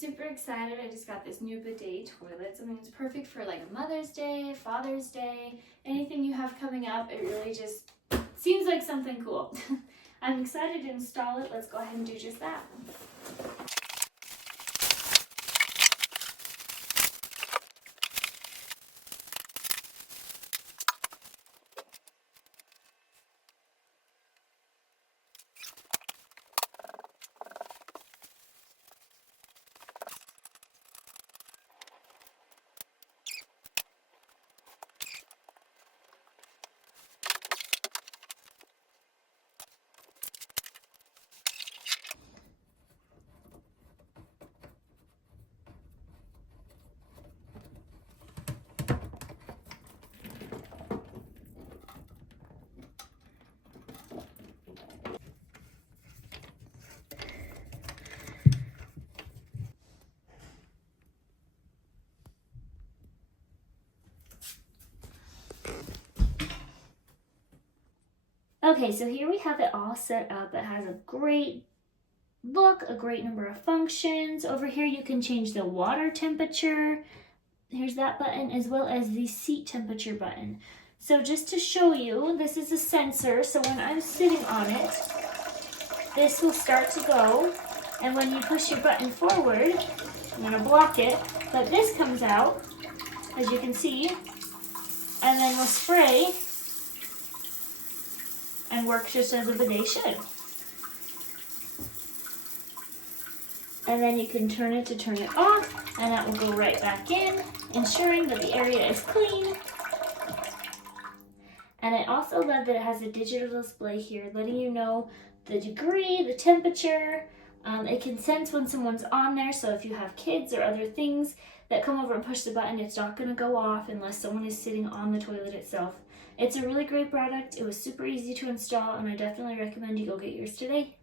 super excited. I just got this new bidet toilet. Something that's perfect for like a Mother's Day, Father's Day, anything you have coming up. It really just seems like something cool. I'm excited to install it. Let's go ahead and do just that. Okay, so here we have it all set up. It has a great look, a great number of functions. Over here you can change the water temperature. Here's that button, as well as the seat temperature button. So just to show you, this is a sensor, so when I'm sitting on it, this will start to go, and when you push your button forward, I'm gonna block it, but this comes out, as you can see, and then will spray and work just as a bidet should. And then you can turn it to turn it off, and that will go right back in, ensuring that the area is clean. And I also love that it has a digital display here, letting you know the degree, the temperature. It can sense when someone's on there, so if you have kids or other things that come over and push the button, it's not going to go off unless someone is sitting on the toilet itself. It's a really great product. It was super easy to install, and I definitely recommend you go get yours today.